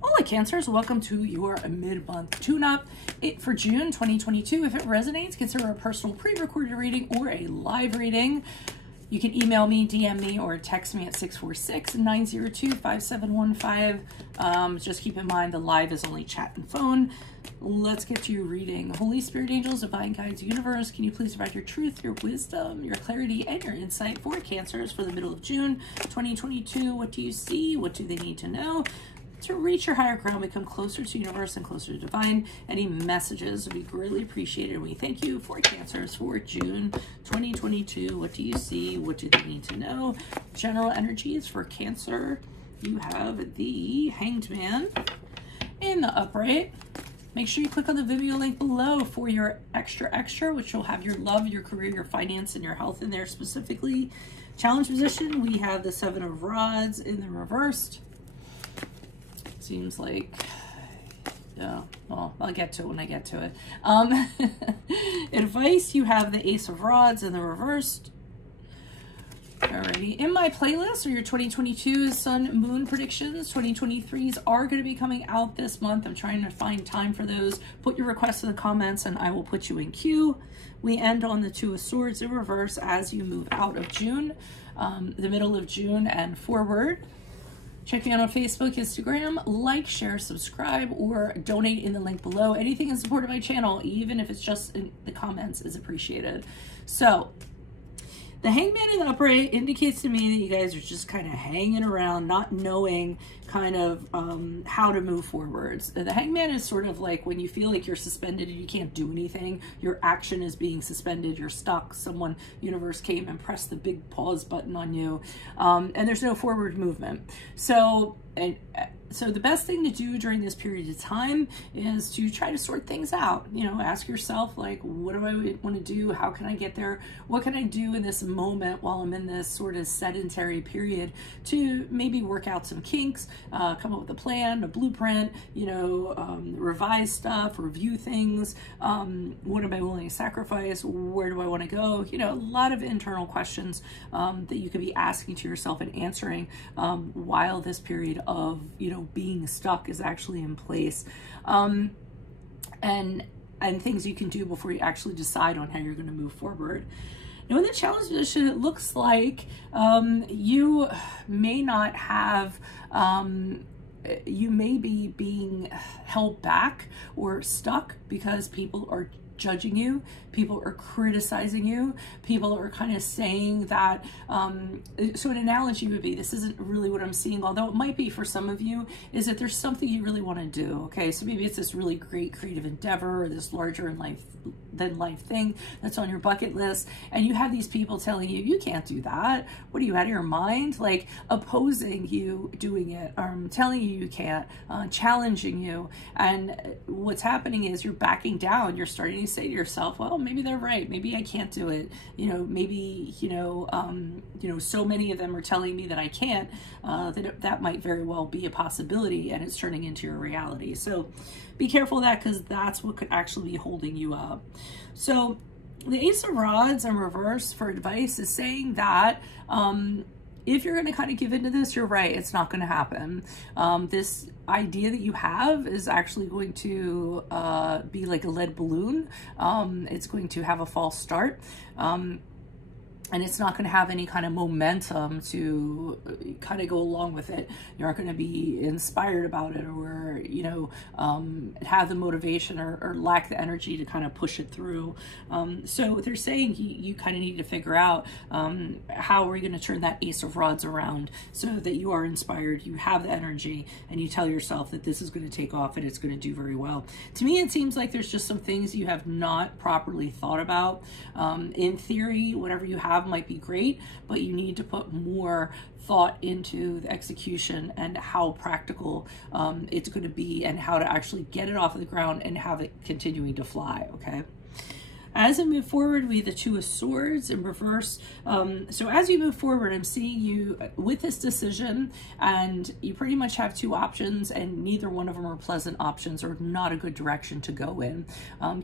Hola Cancers, welcome to your mid-month tune-up for June 2022. If it resonates, consider a personal pre-recorded reading or a live reading. You can email me, DM me, or text me at 646-902-5715. Just keep in mind the live is only chat and phone. Let's get to your reading. Holy Spirit, angels, divine guides, universe, can you please provide your truth, your wisdom, your clarity, and your insight for Cancers for the middle of June 2022? What do you see? What do they need to know to reach your higher ground, become closer to universe and closer to divine? Any messages would be greatly appreciated. We thank you for Cancers for June 2022. What do you see? What do they need to know? General energies for Cancer. You have the Hanged Man in the upright. Make sure you click on the video link below for your extra, which will have your love, your career, your finance, and your health in there specifically. Challenge position, we have the Seven of Rods in the reversed. Seems like, yeah, well, I'll get to it when I get to it. Advice, you have the Ace of Rods in the reversed. Alrighty, in my playlist are your 2022 Sun Moon predictions. 2023s are going to be coming out this month. I'm trying to find time for those. Put your requests in the comments and I will put you in queue. We end on the Two of Swords in reverse as you move out of June, the middle of June and forward. Check me out on Facebook, Instagram, like, share, subscribe, or donate in the link below. Anything in support of my channel, even if it's just in the comments, is appreciated. So, the Hangman in the upright indicates to me that you guys are just kind of hanging around, not knowing kind of how to move forwards. The Hangman is sort of like when you feel like you're suspended and you can't do anything. Your action is being suspended. You're stuck. Someone, universe came and pressed the big pause button on you. And there's no forward movement. So the best thing to do during this period of time is to try to sort things out. You know, ask yourself, like, what do I want to do? How can I get there? What can I do in this moment while I'm in this sort of sedentary period to maybe work out some kinks, come up with a plan, a blueprint, you know, revise stuff, review things. What am I willing to sacrifice? Where do I want to go? You know, a lot of internal questions that you could be asking to yourself and answering while this period of, you know, being stuck is actually in place, and things you can do before you actually decide on how you're going to move forward. Now, in the challenge position, it looks like you may not have, you may be being held back or stuck because people are judging you, people are criticizing you, people are kind of saying that, so an analogy would be, this isn't really what I'm seeing, although it might be for some of you, is that there's something you really want to do, okay? So maybe it's this really great creative endeavor or this larger than life thing that's on your bucket list, and you have these people telling you, you can't do that. What are you, out of your mind? Like opposing you doing it, telling you you can't, challenging you, and what's happening is you're backing down. You're starting to say to yourself, well, maybe they're right. Maybe I can't do it. You know, maybe, you know, so many of them are telling me that I can't, that might very well be a possibility, and it's turning into your reality. So be careful of that, because that's what could actually be holding you up. So the Ace of Rods in reverse for advice is saying that if you're going to kind of give into this, you're right, it's not going to happen. This idea that you have is actually going to be like a lead balloon. It's going to have a false start. And it's not going to have any kind of momentum to kind of go along with it. You aren't going to be inspired about it, or, you know, have the motivation or lack the energy to kind of push it through. So they're saying you kind of need to figure out how are you going to turn that Ace of Rods around so that you are inspired, you have the energy, and you tell yourself that this is going to take off and it's going to do very well. To me, it seems like there's just some things you have not properly thought about. In theory, whatever you have might be great, but you need to put more thought into the execution and how practical it's going to be, and how to actually get it off of the ground and have it continuing to fly, okay? As I move forward, we have the Two of Swords in reverse. So as you move forward, I'm seeing you with this decision, and you pretty much have two options, and neither one of them are pleasant options or not a good direction to go in.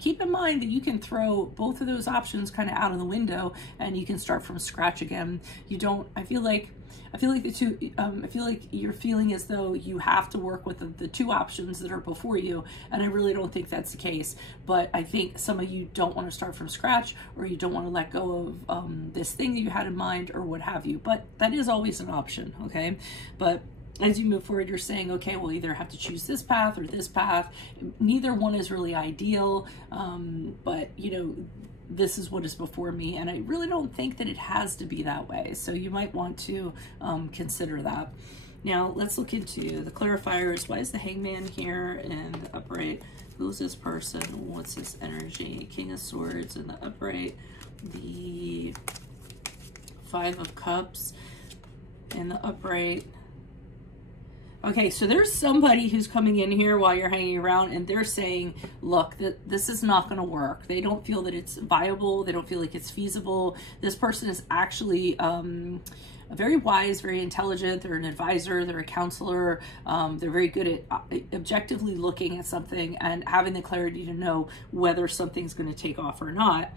Keep in mind that you can throw both of those options kind of out of the window, and you can start from scratch again. You don't, I feel like I feel like I feel like you're feeling as though you have to work with the two options that are before you, and I really don't think that's the case. But I think some of you don't want to start from scratch, or you don't want to let go of this thing that you had in mind, or what have you. But that is always an option, okay? But as you move forward, you're saying, okay, we'll either have to choose this path or this path. Neither one is really ideal, but you know, this is what is before me, and I really don't think that it has to be that way. So you might want to consider that. Now let's look into the clarifiers. Why is the Hangman here in the upright? Who's this person? What's this energy? King of Swords in the upright. The Five of Cups in the upright. Okay, so there's somebody who's coming in here while you're hanging around, and they're saying, look, this is not going to work. They don't feel that it's viable. They don't feel like it's feasible. This person is actually very wise, very intelligent. They're an advisor. They're a counselor. They're very good at objectively looking at something and having the clarity to know whether something's going to take off or not.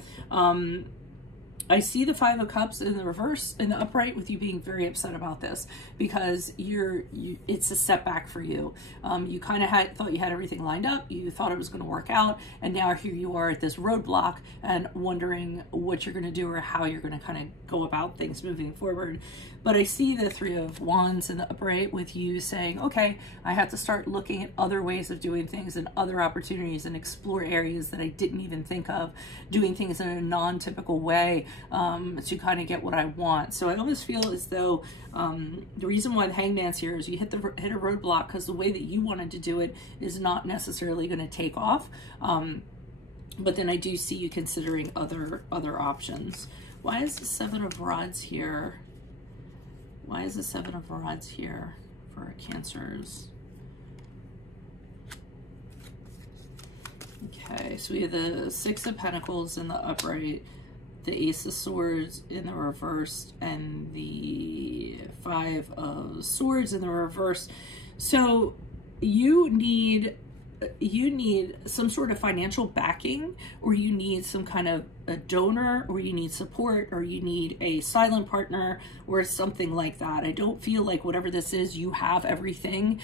I see the Five of Cups in the reverse, in the upright, with you being very upset about this because it's a setback for you. You kind of thought you had everything lined up. You thought it was going to work out, and now here you are at this roadblock and wondering what you're going to do or how you're going to kind of go about things moving forward. But I see the Three of Wands in the upright with you saying, okay, I have to start looking at other ways of doing things and other opportunities and explore areas that I didn't even think of, doing things in a non-typical way to kind of get what I want. So I always feel as though the reason why the Hangman's here is you hit a roadblock because the way that you wanted to do it is not necessarily going to take off. But then I do see you considering other options. Why is the Seven of Rods here? Why is the Seven of Rods here for Cancers? Okay, so we have the Six of Pentacles in the upright, the Ace of Swords in the reverse, and the Five of Swords in the reverse. So you need some sort of financial backing, or you need some kind of a donor, or you need support, or you need a silent partner or something like that. I don't feel like whatever this is, you have everything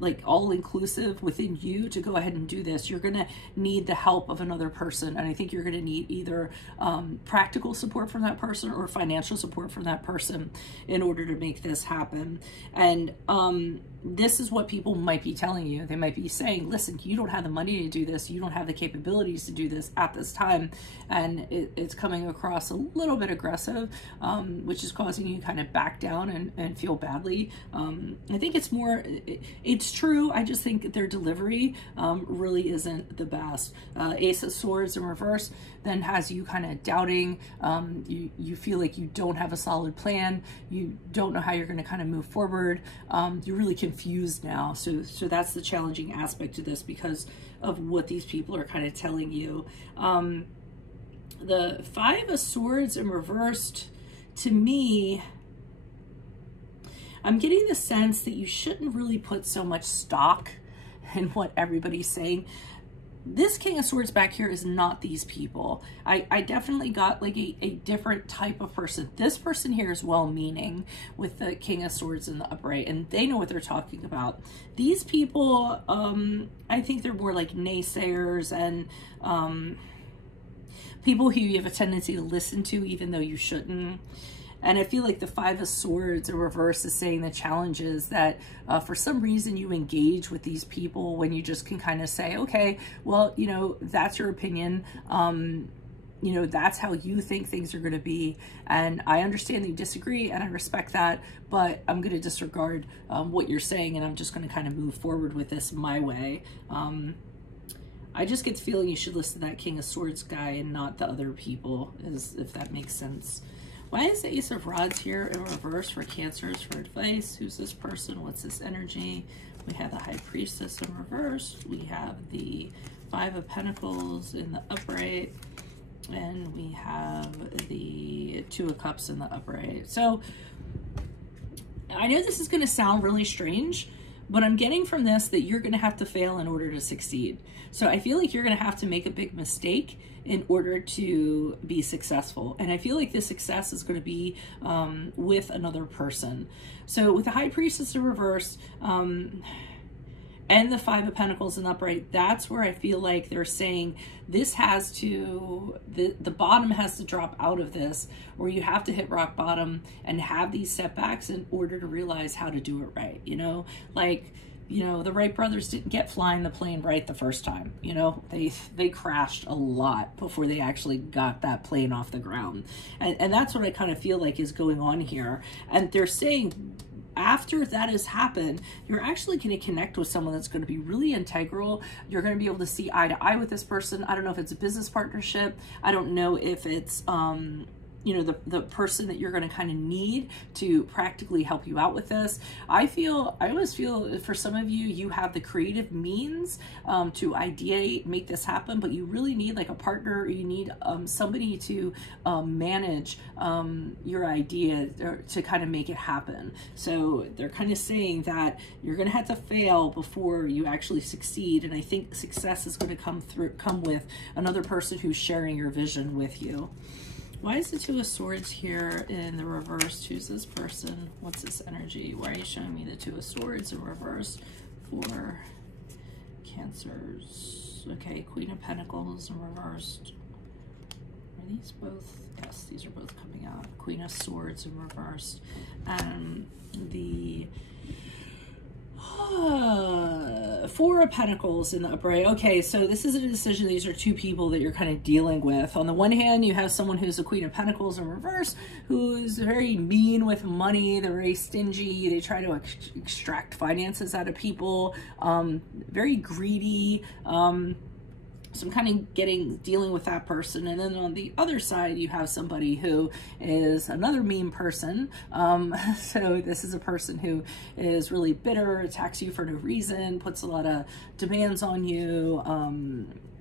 like all inclusive within you to go ahead and do this. You're gonna need the help of another person, and I think you're gonna need either practical support from that person or financial support from that person in order to make this happen. And this is what people might be telling you. They might be saying, listen, you don't have the money to do this, you don't have the capabilities to do this at this time, and it's coming across a little bit aggressive, which is causing you to kind of back down and feel badly. I think it's more, it's true, I just think their delivery really isn't the best. Ace of Swords in reverse then has you kind of doubting. You feel like you don't have a solid plan. You don't know how you're going to kind of move forward. You're really confused now. So that's the challenging aspect to this because of what these people are kind of telling you. The Five of Swords in reversed, to me, I'm getting the sense that you shouldn't really put so much stock in what everybody's saying. This King of Swords back here is not these people. I definitely got like a different type of person. This person here is well-meaning with the King of Swords in the upright, and they know what they're talking about. These people, I think they're more like naysayers and people who you have a tendency to listen to even though you shouldn't. And I feel like the Five of Swords in reverse is saying the challenge is that for some reason you engage with these people when you just can kind of say, okay, well, you know, that's your opinion. You know, that's how you think things are going to be. And I understand that you disagree and I respect that, but I'm going to disregard what you're saying, and I'm just going to kind of move forward with this my way. I just get the feeling you should listen to that King of Swords guy and not the other people, if that makes sense. Why is the Ace of Rods here in reverse for Cancers for advice? Who's this person? What's this energy? We have the High Priestess in reverse. We have the Five of Pentacles in the upright. And we have the Two of Cups in the upright. So I know this is going to sound really strange, But I'm getting from this that you're going to have to fail in order to succeed. So I feel like you're going to have to make a big mistake in order to be successful. And I feel like the success is going to be with another person. So with the High Priestess in reverse, and the Five of Pentacles in upright, that's where I feel like they're saying this has to, the bottom has to drop out of this, where you have to hit rock bottom and have these setbacks in order to realize how to do it right. You know, like, you know, the Wright brothers didn't get flying the plane right the first time. You know, they crashed a lot before they actually got that plane off the ground. And that's what I kind of feel like is going on here. And they're saying, after that has happened, you're actually going to connect with someone that's going to be really integral. You're going to be able to see eye to eye with this person. I don't know if it's a business partnership. I don't know if it's, you know, the person that you're going to kind of need to practically help you out with this. I always feel for some of you, you have the creative means to ideate, make this happen, but you really need like a partner. You need somebody to manage your idea to kind of make it happen. So they're kind of saying that you're going to have to fail before you actually succeed. And I think success is going to come with another person who's sharing your vision with you. Why is the Two of Swords here in the reverse? Who's this person? What's this energy? Why are you showing me the Two of Swords in reverse for Cancers? Okay, Queen of Pentacles in reversed. Are these both? Yes, these are both coming out. Queen of Swords in reversed. The Four of Pentacles in the upright. Okay, so this is a decision. These are two people that you're kind of dealing with. On the one hand, you have someone who's a Queen of Pentacles in reverse, who's very mean with money. They're very stingy. They try to extract finances out of people. Very greedy. So I'm kind of dealing with that person. And then on the other side, you have somebody who is another mean person. So this is a person who is really bitter, attacks you for no reason, puts a lot of demands on you.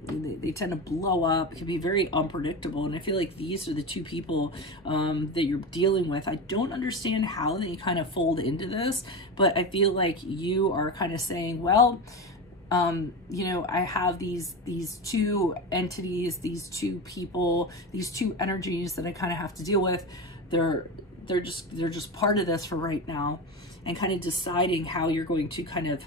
They tend to blow up, can be very unpredictable. And I feel like these are the two people that you're dealing with. I don't understand how they kind of fold into this, but I feel like you are kind of saying, well, you know, I have these two entities, these two people, these two energies that I kind of have to deal with. They're just part of this for right now, and kind of deciding how you're going to kind of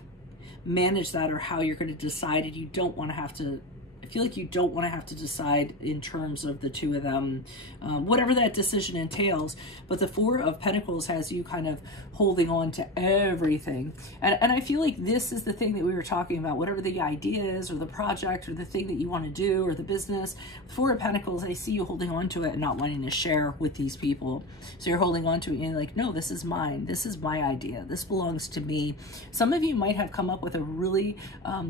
manage that, or how you're going to decide. And you don't want to have to, I feel like you don't want to have to decide in terms of the two of them, whatever that decision entails. But the Four of Pentacles has you kind of holding on to everything. And I feel like this is the thing that we were talking about, whatever the idea is, or the project, or the thing that you want to do, or the business. Four of Pentacles, I see you holding on to it and not wanting to share with these people. So you're holding on to it and you're like, no, this is mine. This is my idea. This belongs to me. Some of you might have come up with a really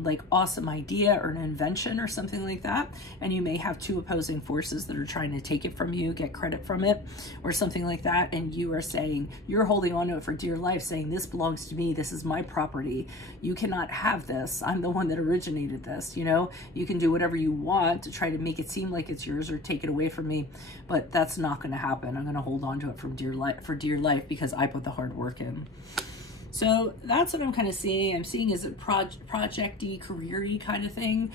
like awesome idea or an invention or something like that, and you may have two opposing forces that are trying to take it from you, get credit from it, or something like that. And you are saying, you're holding on to it for dear life, saying, this belongs to me. This is my property. You cannot have this. I'm the one that originated this. You know, you can do whatever you want to try to make it seem like it's yours or take it away from me, but that's not going to happen. I'm going to hold on to it for dear life because I put the hard work in. So that's what I'm kind of seeing. I'm seeing is a project-y, career-y kind of thing.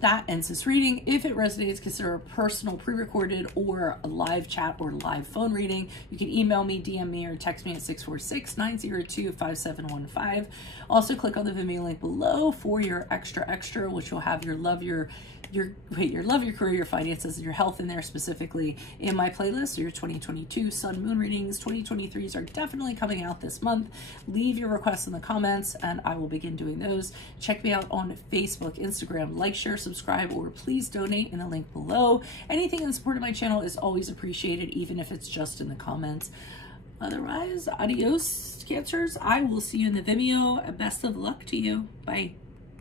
That ends this reading. If it resonates, consider a personal pre-recorded or a live chat or live phone reading. You can email me, DM me, or text me at 646-902-5715. Also, click on the Vimeo link below for your extra, which will have your love your career, your finances, and your health in there specifically in my playlist. So your 2022 Sun Moon readings, 2023s are definitely coming out this month. Leave your requests in the comments and I will begin doing those. Check me out on Facebook, Instagram, like, share, subscribe, or please donate in the link below. Anything in support of my channel is always appreciated, even if it's just in the comments. Otherwise, adios, Cancers. I will see you in the Vimeo. Best of luck to you. Bye.